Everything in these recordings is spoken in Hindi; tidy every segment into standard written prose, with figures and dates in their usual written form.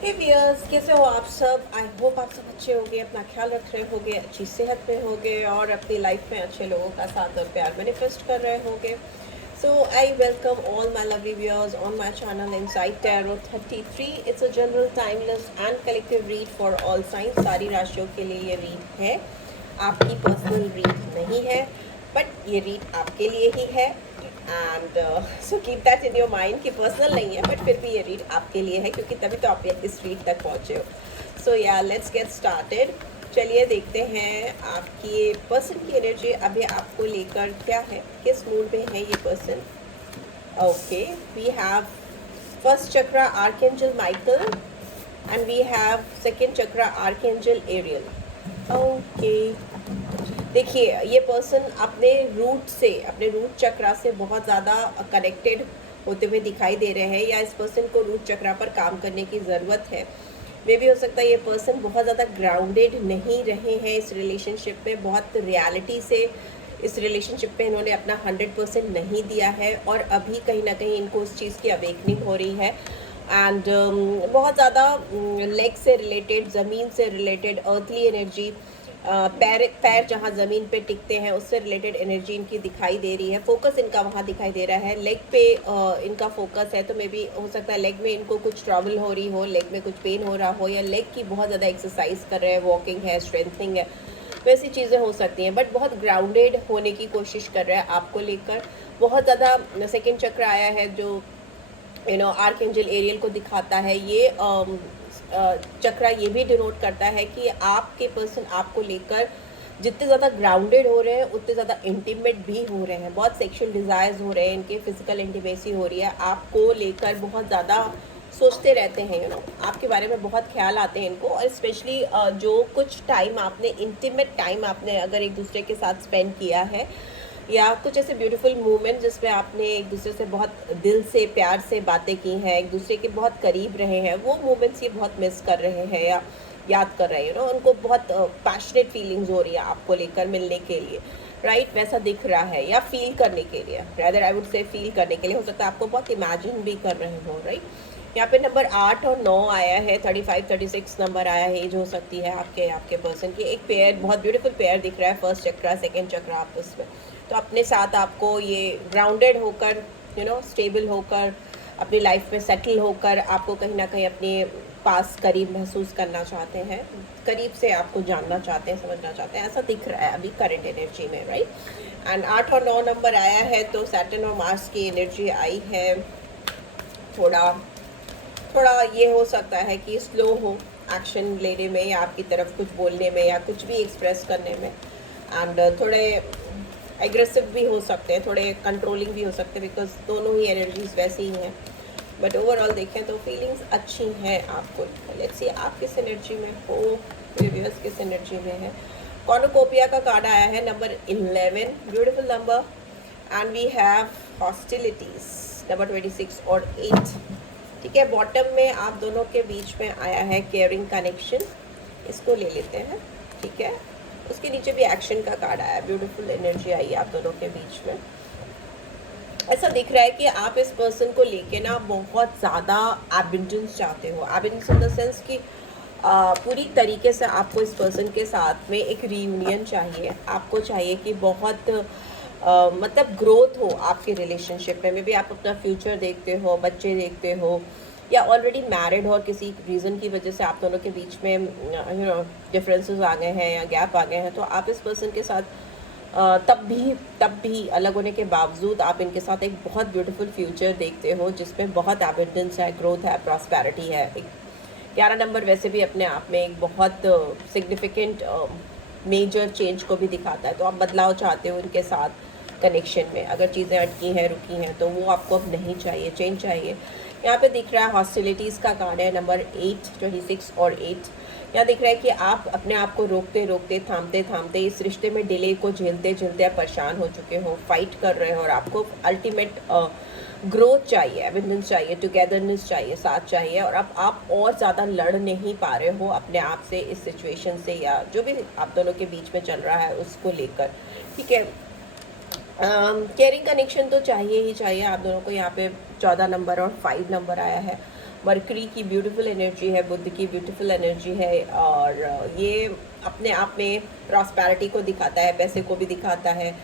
हे वियर्स, कैसे हो आप सब? आई होप आप सब अच्छे होंगे, अपना ख्याल रख रहे होंगे, अच्छी सेहत में होंगे और अपनी लाइफ में अच्छे लोगों का साथ और प्यार मैनिफेस्ट कर रहे होंगे. So I welcome all my lovely viewers on my channel Insight Tarot 33. It's a general, timeless and collective read for all signs. सारी राशियों के लिए ये रीड है, आपकी पर्सनल रीड नहीं है, बट ये रीड आपके लिए ही है. And so keep that in your mind कि पर्सनल नहीं है, बट फिर भी ये रीड आपके लिए है, क्योंकि तभी तो आप इस रीड तक पहुँचे हो. सो या लेट्स गेट स्टार्टेड. चलिए देखते हैं आपकी पर्सन की एनर्जी अभी आपको लेकर क्या है, किस मूड में है ये person. Okay, we have first chakra archangel Michael and we have second chakra archangel Ariel. ओके, देखिए ये पर्सन अपने रूट चक्रा से बहुत ज़्यादा कनेक्टेड होते हुए दिखाई दे रहे हैं, या इस पर्सन को रूट चक्रा पर काम करने की ज़रूरत है. मे भी हो सकता है ये पर्सन बहुत ज़्यादा ग्राउंडेड नहीं रहे हैं इस रिलेशनशिप में, बहुत रियलिटी से इस रिलेशनशिप पे इन्होंने अपना 100% नहीं दिया है, और अभी कहीं ना कहीं इनको उस चीज़ की अवेकनिंग हो रही है. एंड बहुत ज़्यादा लेग से रिलेटेड, ज़मीन से रिलेटेड, अर्थली एनर्जी, पैर जहाँ ज़मीन पे टिकते हैं उससे रिलेटेड एनर्जी इनकी दिखाई दे रही है. फोकस इनका वहाँ दिखाई दे रहा है, लेग पे इनका फोकस है. तो मे बी हो सकता है लेग में इनको कुछ ट्रबल हो रही हो, लेग में कुछ पेन हो रहा हो, या लेग की बहुत ज़्यादा एक्सरसाइज कर रहे हैं, वॉकिंग है, स्ट्रेंथनिंग है, वैसी चीज़ें हो सकती हैं. बट बहुत ग्राउंडेड होने की कोशिश कर रहा है आपको लेकर. बहुत ज़्यादा सेकेंड चक्र आया है जो आर्कएंजल एरियल को दिखाता है. ये चक्रा ये भी डिनोट करता है कि आपके पर्सन आपको लेकर जितने ज़्यादा ग्राउंडेड हो रहे हैं उतने ज़्यादा इंटीमेट भी हो रहे हैं. बहुत सेक्शुअल डिज़ायर्स हो रहे हैं, इनके फिजिकल इंटीमेसी हो रही है, आपको लेकर बहुत ज़्यादा सोचते रहते हैं. आपके बारे में बहुत ख्याल आते हैं इनको. और स्पेशली जो कुछ टाइम आपने, इंटीमेट टाइम आपने अगर एक दूसरे के साथ स्पेंड किया है, या कुछ ऐसे ब्यूटीफुल मोमेंट जिसमें आपने एक दूसरे से बहुत दिल से, प्यार से बातें की हैं, एक दूसरे के बहुत करीब रहे हैं, वो मोमेंट्स ये बहुत मिस कर रहे हैं या याद कर रहे हैं. उनको बहुत पैशनेट फीलिंग्स हो रही है आपको लेकर मिलने के लिए, राइट? वैसा दिख रहा है, या फील करने के लिए, rather I would say feel करने के लिए. हो सकता है आपको बहुत इमेजिन भी कर रहे हो, राइट? यहाँ पे नंबर 8 और 9 आया है, 35, 36 नंबर आया है. एज हो सकती है आपके पर्सन की. एक पेयर, बहुत ब्यूटीफुल पेयर दिख रहा है, फर्स्ट चक्रा सेकेंड चक्रा आपस में. तो अपने साथ आपको ये ग्राउंडेड होकर, स्टेबल होकर, अपनी लाइफ में सेटल होकर, आपको कहीं ना कहीं अपने पास करीब महसूस करना चाहते हैं, करीब से आपको जानना चाहते हैं, समझना चाहते हैं. ऐसा दिख रहा है अभी करंट एनर्जी में, राइट? एंड 8 और 9 नंबर आया है, तो सैटर्न और मार्स की एनर्जी आई है. थोड़ा ये हो सकता है कि स्लो हो एक्शन लेने में, या आपकी तरफ कुछ बोलने में, या कुछ भी एक्सप्रेस करने में. एंड थोड़े एग्रेसिव भी हो सकते हैं, थोड़े कंट्रोलिंग भी हो सकते हैं, बिकॉज दोनों ही एनर्जीज वैसी ही हैं. बट ओवरऑल देखें तो फीलिंग्स अच्छी हैं आपको. लेट्स सी आप किस एनर्जी में हो, रिव्यूअर्स किस एनर्जी में है. कॉर्नुकोपिया का कार्ड आया है, number 11, beautiful number. And we have hostilities, number 26 और 8. ठीक है, बॉटम में आप दोनों के बीच में आया है केयरिंग कनेक्शन, इसको ले लेते हैं. ठीक है, उसके नीचे भी एक्शन का कार्ड आया, ब्यूटीफुल एनर्जी आई है आप दोनों के बीच में. ऐसा दिख रहा है कि आप इस पर्सन को लेके ना बहुत ज़्यादा एबंडेंस चाहते हो. एबंडेंस इन द सेंस कि पूरी तरीके से आपको इस पर्सन के साथ में एक रीयूनियन चाहिए. आपको चाहिए कि बहुत मतलब ग्रोथ हो आपके रिलेशनशिप में. मे बी आप अपना फ्यूचर देखते हो, बच्चे देखते हो, या ऑलरेडी मैरिड हो और किसी रीज़न की वजह से आप दोनों के बीच में डिफरेंसेस आ गए हैं या गैप आ गए हैं. तो आप इस पर्सन के साथ तब भी अलग होने के बावजूद आप इनके साथ एक बहुत ब्यूटीफुल फ्यूचर देखते हो, जिसमें बहुत एबंडेंस है, ग्रोथ है, प्रॉस्पेरिटी है. 11 नंबर वैसे भी अपने आप में एक बहुत सिग्निफिकेंट मेजर चेंज को भी दिखाता है. तो आप बदलाव चाहते हो इनके साथ कनेक्शन में. अगर चीज़ें अटकी हैं, रुकी हैं, तो वो आपको अब नहीं चाहिए, चेंज चाहिए. यहाँ पे दिख रहा है हॉस्टिलिटीज़ का कार्ड है, नंबर 8, 26 और 8. यहाँ दिख रहा है कि आप अपने आप को रोकते रोकते, थामते थामते इस रिश्ते में डिले को झेलते झेलते आप परेशान हो चुके हो, फाइट कर रहे हो, और आपको अल्टीमेट ग्रोथ चाहिए, एबंडेंस चाहिए, टुगेदरनेस चाहिए, साथ चाहिए. और अब आप और ज़्यादा लड़ नहीं पा रहे हो अपने आप से, इस सिचुएशन से, या जो भी आप दोनों के बीच में चल रहा है उसको लेकर. ठीक है, केयरिंग कनेक्शन तो चाहिए ही चाहिए आप दोनों को. यहाँ पे 14 नंबर और 5 नंबर आया है. मरकरी की ब्यूटीफुल एनर्जी है, बुध की ब्यूटीफुल एनर्जी है, और ये अपने आप में प्रॉस्पेरिटी को दिखाता है, पैसे को भी दिखाता है।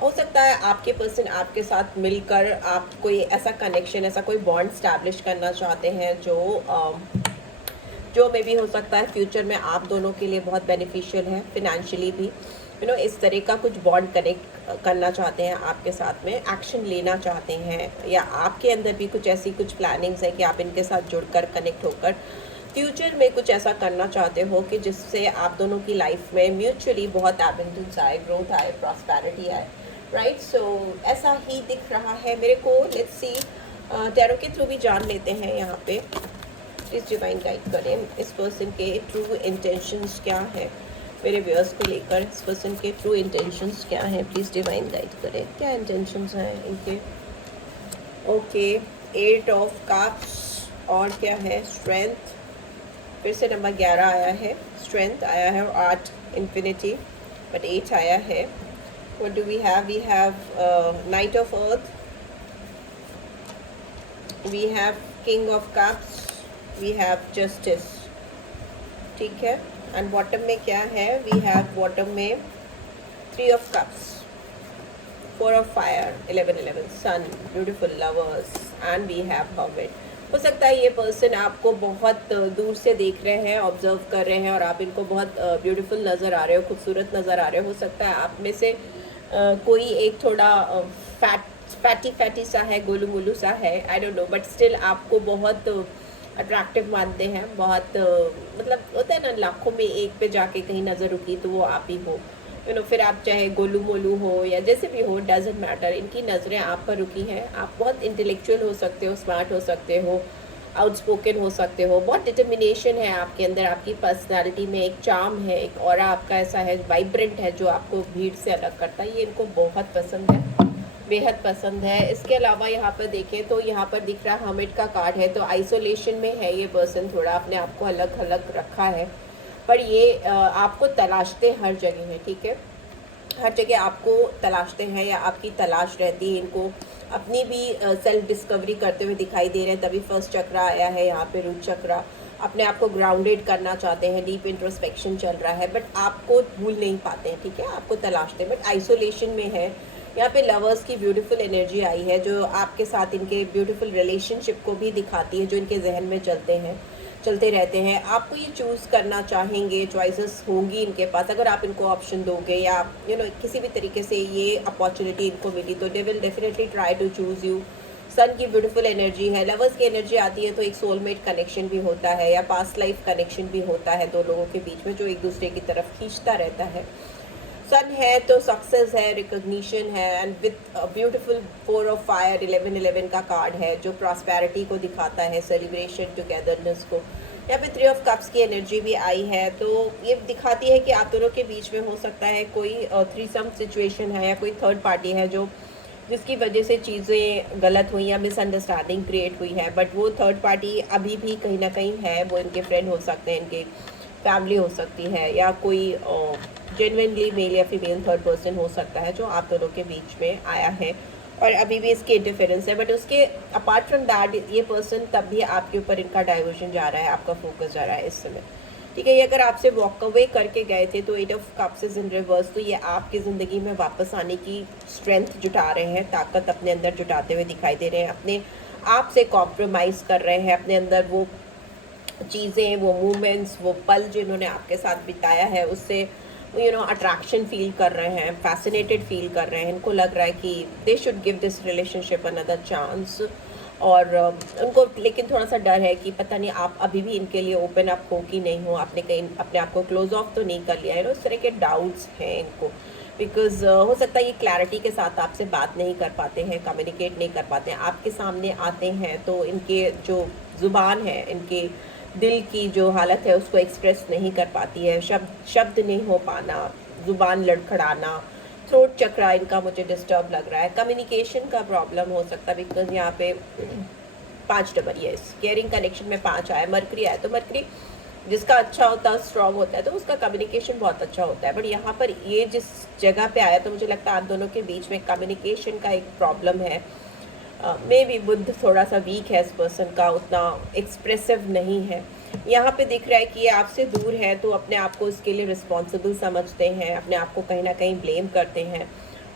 हो सकता है आपके पर्सन आपके साथ मिलकर आप कोई ऐसा कनेक्शन, ऐसा कोई बॉन्ड स्टैब्लिश करना चाहते हैं जो मे भी हो सकता है फ्यूचर में आप दोनों के लिए बहुत बेनिफिशियल है, फिनेंशियली भी। इस तरह का कुछ बॉन्ड कनेक्ट करना चाहते हैं आपके साथ में, एक्शन लेना चाहते हैं, या आपके अंदर भी कुछ प्लानिंग्स है कि आप इनके साथ जुड़कर कनेक्ट होकर फ्यूचर में कुछ ऐसा करना चाहते हो कि जिससे आप दोनों की लाइफ में म्यूचुअली बहुत एबंडेंस आए, ग्रोथ आए, प्रॉस्पेरिटी आए, राइट। सो ऐसा ही दिख रहा है मेरे को। लेट्स सी, टैरो के थ्रू भी जान लेते हैं यहाँ पे। प्लीज़ डिवाइन गाइड करें इस पर्सन के ट्रू इंटेंशंस क्या है, मेरे व्यूअर्स को लेकर इस पर्सन के ट्रू इंटेंशंस क्या हैं। प्लीज़ डिवाइन गाइड करें, क्या इंटेंशंस हैं इनके। ओके, 8 ऑफ कप्स, और क्या है, स्ट्रेंथ, फिर से नंबर 11 आया है, स्ट्रेंथ आया है, और 8 इन्फिनिटी, बट 8 आया है। What do we have? We have knight of earth, we have king of cups, we have justice, ठीक है। एंड बॉटम में क्या है? वी हैव बॉटम में 3 of cups, 4 of fire, 11 sun, beautiful lovers, and we have hermit. हो सकता है ये पर्सन आपको बहुत दूर से देख रहे हैं, ऑब्जर्व कर रहे हैं, और आप इनको बहुत ब्यूटीफुल नज़र आ रहे हो, खूबसूरत नज़र आ रहे हो। सकता है आप में से कोई एक थोड़ा फैटी सा है, गोलू मोलू सा है, I don't know, but still आपको बहुत अट्रैक्टिव मानते हैं, बहुत मतलब होता है ना, लाखों में एक पे जाके कहीं नज़र रुकी तो वो आप ही हो। फिर आप चाहे गोलू मोलू हो या जैसे भी हो, डजेंट मैटर, इनकी नज़रें आप पर रुकी हैं। आप बहुत इंटेलेक्चुअल हो सकते हो, स्मार्ट हो सकते हो, आउटस्पोकन हो सकते हो, बहुत डिटर्मिनेशन है आपके अंदर, आपकी पर्सनालिटी में एक चार्म है, एक ऑरा आपका ऐसा है, वाइब्रेंट है, जो आपको भीड़ से अलग करता है। ये इनको बहुत पसंद है, बेहद पसंद है। इसके अलावा यहाँ पर देखें तो यहाँ पर दिख रहा है हर्मिट का कार्ड है, तो आइसोलेशन में है ये पर्सन, थोड़ा अपने आप को अलग अलग रखा है, पर ये आपको तलाशते हर जगह है, ठीक है। हर जगह आपको तलाशते हैं, या आपकी तलाश रहती है इनको, अपनी भी सेल्फ डिस्कवरी करते हुए दिखाई दे रहे हैं। तभी फर्स्ट चक्रा आया है यहाँ पे, रूट चक्रा। अपने आप को ग्राउंडेड करना चाहते हैं, डीप इंट्रोस्पेक्शन चल रहा है, बट आपको भूल नहीं पाते हैं, ठीक है। आपको तलाशते हैं, बट आइसोलेशन में है। यहाँ पे लवर्स की ब्यूटीफुल एनर्जी आई है, जो आपके साथ इनके ब्यूटीफुल रिलेशनशिप को भी दिखाती है, जो इनके जहन में चलते रहते हैं। आपको ये चूज़ करना चाहेंगे, चॉइसेस होंगी इनके पास, अगर आप इनको ऑप्शन दोगे, या किसी भी तरीके से ये अपॉर्चुनिटी इनको मिली, तो they will definitely try to choose you. Sun की ब्यूटीफुल एनर्जी है, लवर्स की एनर्जी आती है तो एक सोलमेट कनेक्शन भी होता है, या पास्ट लाइफ कनेक्शन भी होता है दो लोगों के बीच में, जो एक दूसरे की तरफ खींचता रहता है। सन है तो सक्सेस है, रिकॉग्निशन है, and with beautiful 4 of fire, 11 का कार्ड है, जो प्रॉस्पेरिटी को दिखाता है, सेलिब्रेशन, टुगेदरनेस को। यहाँ पे 3 ऑफ कप्स की एनर्जी भी आई है, तो ये दिखाती है कि आप दोनों के बीच में हो सकता है कोई थ्रीसम सिचुएशन है, या कोई थर्ड पार्टी है जिसकी वजह से चीज़ें गलत हुई या मिसअंडरस्टैंडिंग क्रिएट हुई है, बट वो थर्ड पार्टी अभी भी कहीं ना कहीं है। वो इनके फ्रेंड हो सकते हैं, इनके फैमिली हो सकती है, या कोई जेन्युइनली मेल या फीमेल थर्ड पर्सन हो सकता है, जो आप दोनों के बीच में आया है, और अभी भी इसकी इंटरफेरेंस है। बट उसके अपार्ट फ्रॉम दैट, ये पर्सन तब भी आपके ऊपर इनका डाइवर्जन जा रहा है, आपका फोकस जा रहा है इस समय, ठीक है। ये अगर आपसे वॉक अवे करके गए थे तो 8 of cups is in reverse, तो ये आपकी ज़िंदगी में वापस आने की स्ट्रेंथ जुटा रहे हैं, ताकत अपने अंदर जुटाते हुए दिखाई दे रहे हैं, अपने आप से कॉम्प्रोमाइज़ कर रहे हैं, अपने अंदर वो चीज़ें, वो मोमेंट्स, वो पल जिन्होंने आपके साथ बिताया है, उससे अट्रैक्शन फील कर रहे हैं, फैसिनेटेड फील कर रहे हैं। इनको लग रहा है कि they should give this relationship another chance, और उनको लेकिन थोड़ा सा डर है कि पता नहीं आप अभी भी इनके लिए ओपन अप हो कि नहीं हो, आपने कहीं अपने आप को क्लोज ऑफ तो नहीं कर लिया है। उस तरह के डाउट्स हैं इनको, बिकॉज हो सकता है ये क्लैरिटी के साथ आपसे बात नहीं कर पाते हैं, कम्युनिकेट नहीं कर पाते हैं। आपके सामने आते हैं तो इनके जो ज़ुबान है, इनके दिल की जो हालत है, उसको एक्सप्रेस नहीं कर पाती है, शब्द नहीं हो पाना, ज़ुबान लड़खड़ाना, थ्रोट चक्रा इनका मुझे डिस्टर्ब लग रहा है। कम्युनिकेशन का प्रॉब्लम हो सकता है, बिकॉज यहाँ पे 5 डबल, यस, केयरिंग कनेक्शन में 5 आया, मरकरी आया, तो मरकरी जिसका अच्छा होता है, स्ट्रॉन्ग होता है, तो उसका कम्युनिकेशन बहुत अच्छा होता है। बट यहाँ पर ये जिस जगह पे आया, तो मुझे लगता है आप दोनों के बीच में कम्युनिकेशन का एक प्रॉब्लम है, मे भी बुद्ध थोड़ा सा वीक है इस पर्सन का, उतना एक्सप्रेसिव नहीं है। यहाँ पे दिख रहा है कि ये आपसे दूर है तो अपने आप को इसके लिए रिस्पॉन्सिबल समझते हैं, अपने आप को कहीं ना कहीं ब्लेम करते हैं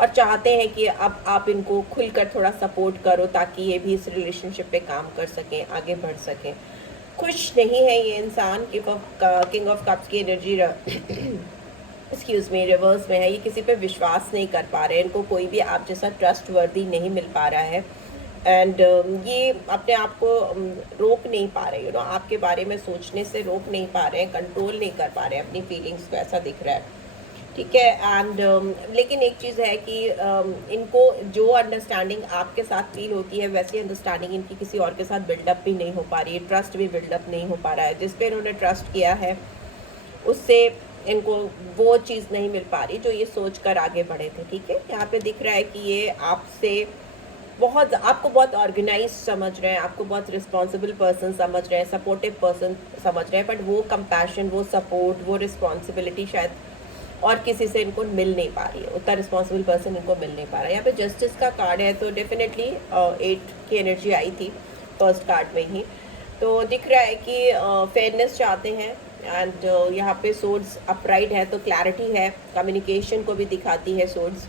और चाहते हैं कि अब आप इनको खुलकर थोड़ा सपोर्ट करो ताकि ये भी इस रिलेशनशिप पे काम कर सकें, आगे बढ़ सकें। खुश नहीं है ये इंसान। किंग ऑफ कप्स की एनर्जी एक्सक्यूज़ मी रिवर्स में है। ये किसी पे विश्वास नहीं कर पा रहे हैं, इनको कोई भी आप जैसा ट्रस्ट वर्दी नहीं मिल पा रहा है। एंड ये अपने आप को रोक नहीं पा रहे, आपके बारे में सोचने से रोक नहीं पा रहे हैं, कंट्रोल नहीं कर पा रहे हैं अपनी फीलिंग्स को, ऐसा दिख रहा है। ठीक है। एंड लेकिन एक चीज़ है कि इनको जो अंडरस्टैंडिंग आपके साथ फील होती है वैसी अंडरस्टैंडिंग इनकी किसी और के साथ बिल्डअप भी नहीं हो पा रही है, ट्रस्ट भी बिल्डअप नहीं हो पा रहा है। जिस पे इन्होंने ट्रस्ट किया है उससे इनको वो चीज़ नहीं मिल पा रही जो ये सोच कर आगे बढ़े थे। ठीक है। यहाँ पे दिख रहा है कि ये आपको बहुत ऑर्गेनाइज समझ रहे हैं, आपको बहुत रिस्पॉन्सिबल पर्सन समझ रहे हैं, सपोर्टिव पर्सन समझ रहे हैं, बट वो कंपैशन, वो सपोर्ट, वो रिस्पॉन्सिबिलिटी शायद और किसी से इनको मिल नहीं पा रही है, उतना रिस्पॉन्सिबल पर्सन इनको मिल नहीं पा रहा है। यहाँ पे जस्टिस का कार्ड है तो डेफिनेटली 8 की एनर्जी आई थी फर्स्ट कार्ड में ही। तो दिख रहा है कि फेयरनेस चाहते हैं। एंड यहाँ पे सोर्ड्स अपराइट है तो क्लैरिटी है, कम्युनिकेशन को भी दिखाती है सोर्ड्स।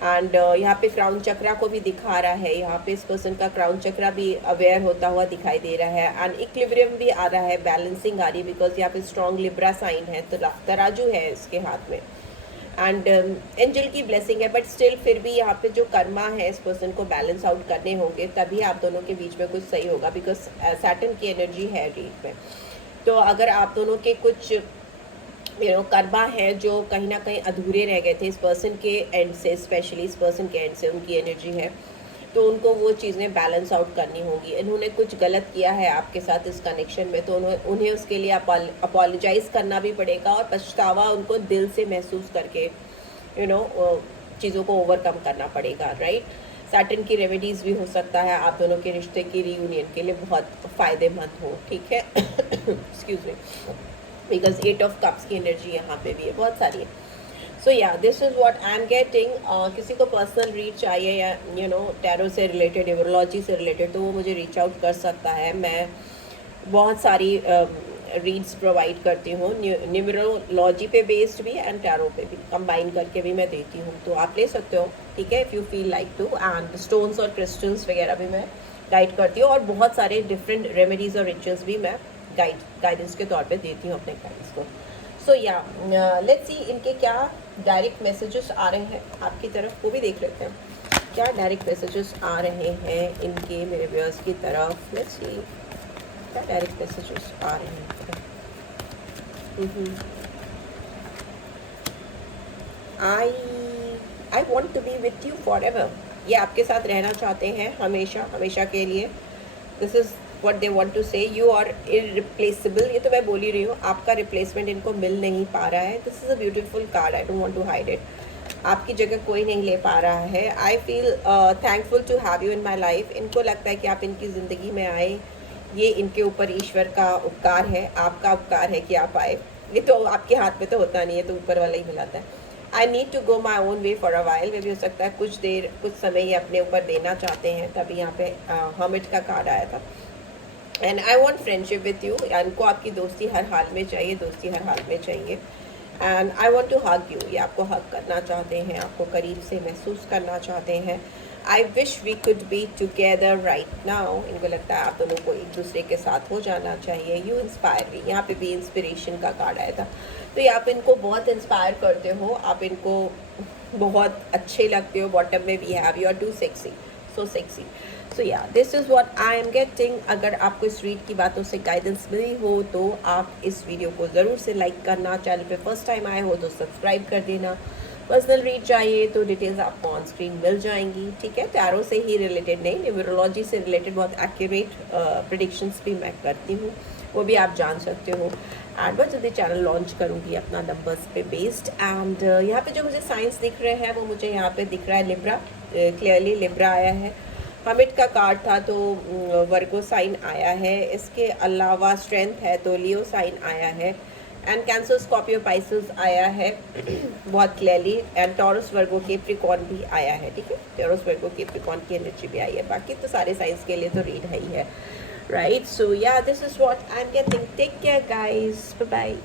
एंड यहाँ पे क्राउन चक्रा को भी दिखा रहा है। यहाँ पे इस पर्सन का क्राउन चक्रा भी अवेयर होता हुआ दिखाई दे रहा है। एंड इक्विलिब्रियम भी आ रहा है, बैलेंसिंग आ रही है, बिकॉज यहाँ पे स्ट्रॉन्ग लिब्रा साइन है तो तराजू है इसके हाथ में। एंड एंजल की ब्लेसिंग है, बट स्टिल फिर भी यहाँ पे जो कर्मा है इस पर्सन को बैलेंस आउट करने होंगे, तभी आप दोनों के बीच में कुछ सही होगा, बिकॉज सैटर्न की एनर्जी है रीड में। तो अगर आप दोनों के कुछ कर्मा है जो कहीं ना कहीं अधूरे रह गए थे इस पर्सन के एंड से, स्पेशली इस पर्सन के एंड से उनकी एनर्जी है तो उनको वो चीज़ें बैलेंस आउट करनी होगी। इन्होंने कुछ गलत किया है आपके साथ इस कनेक्शन में तो उन्हें उसके लिए अपोलोजाइज़ करना भी पड़ेगा और पछतावा उनको दिल से महसूस करके चीज़ों को ओवरकम करना पड़ेगा, राइट। सैटर्न की रेमेडीज़ भी हो सकता है आप दोनों के रिश्ते की रीयूनियन के लिए बहुत फ़ायदेमंद हो। ठीक है। Excuse me, because 8 of cups की एनर्जी यहाँ पे भी है, बहुत सारी है। सो yeah this is what I am getting. किसी को पर्सनल रीड चाहिए या टैरो से रिलेटेड, न्यूमरोलॉजी से रिलेटेड, तो वो मुझे रीच आउट कर सकता है। मैं बहुत सारी रीड्स प्रोवाइड करती हूँ, न्यूमरोलॉजी पे बेस्ड भी एंड टैरो पे भी कंबाइन करके भी मैं देती हूँ, तो आप ले सकते हो। ठीक है, if you feel like to. And stones और क्रिस्टल्स वगैरह भी मैं गाइड करती हूँ और बहुत सारे डिफरेंट रेमेडीज़ और रिचुअल्स भी मैं गाइडेंस के तौर पे देती हूँ अपने क्लाइंट्स को। सो या लेट्स सी इनके क्या डायरेक्ट मैसेजेस आ रहे हैं आपकी तरफ, वो भी देख लेते हैं। क्या डायरेक्ट मैसेजेस आ रहे हैं इनके मेरे व्यूअर्स की तरफ। लेट्स सी क्या डायरेक्ट मैसेजेस आ रहे हैं। I want to be with you forever. ये आपके साथ रहना चाहते हैं हमेशा, हमेशा के लिए। This is what they want to say, you are irreplaceable। ये तो मैं बोल ही रही हूँ, आपका रिप्लेसमेंट इनको मिल नहीं पा रहा है। This is a beautiful card, I don't want to hide it. आपकी जगह कोई नहीं ले पा रहा है। I feel thankful to have you in my life. इनको लगता है कि आप इनकी ज़िंदगी में आए, ये इनके ऊपर ईश्वर का उपकार है, आपका उपकार है कि आप आए। ये तो आपके हाथ में तो होता नहीं है, तो ऊपर वाला ही मिलाता है। I need to go my own way for a while. वे भी हो सकता है कुछ देर, कुछ समय ये अपने ऊपर देना चाहते हैं, तभी यहाँ पे हर्मिट का कार्ड आया था। And I want friendship with you. इनको आपकी दोस्ती हर हाल में चाहिए, दोस्ती हर हाल में चाहिए। And I want to hug you. ये आपको हग करना चाहते हैं, आपको करीब से महसूस करना चाहते हैं। I wish we could be together right now. इनको लगता है आप दोनों को एक दूसरे के साथ हो जाना चाहिए। You inspire me. यहाँ पे भी इंस्पिरेशन का कार्ड आया था, तो ये आप इनको बहुत इंस्पायर करते हो, आप इनको बहुत अच्छे लगते हो। बॉटम में भी have, you are too sexy, so sexy. So yeah this is what I am getting. अगर आपको इस रीड की बातों से गाइडेंस मिली हो तो आप इस वीडियो को ज़रूर से लाइक करना। चैनल पे फर्स्ट टाइम आए हो तो सब्सक्राइब कर देना। पर्सनल रीड चाहिए तो डिटेल्स आपको ऑन स्क्रीन मिल जाएंगी। ठीक है, टैरो से ही रिलेटेड नहीं, न्यूमरोलॉजी से रिलेटेड बहुत एक्यूरेट प्रेडिक्शंस भी मैं करती हूँ, वो भी आप जान सकते हो। एंड बहुत जल्दी चैनल लॉन्च करूँगी अपना नंबर्स पे बेस्ड। एंड यहाँ पे जो मुझे साइंस दिख रहे हैं वो मुझे यहाँ पे दिख रहा है लिब्रा, क्लियरली लिब्रा आया है। हमिट का कार्ड था तो वर्गो साइन आया है। इसके अलावा स्ट्रेंथ है तो लियो साइन आया है। एंड कैंसर स्कॉर्पियो पाइसेस आया है बहुत clearly, and Taurus Virgo Capricorn भी आया है, ठीक है, टॉरस वर्गो कैप्रिकॉर्न की एनर्जी भी आई है, बाकी तो सारे साइंस के लिए तो रीड है ही है, right. So yeah this is what I am getting. Take care guys, bye bye.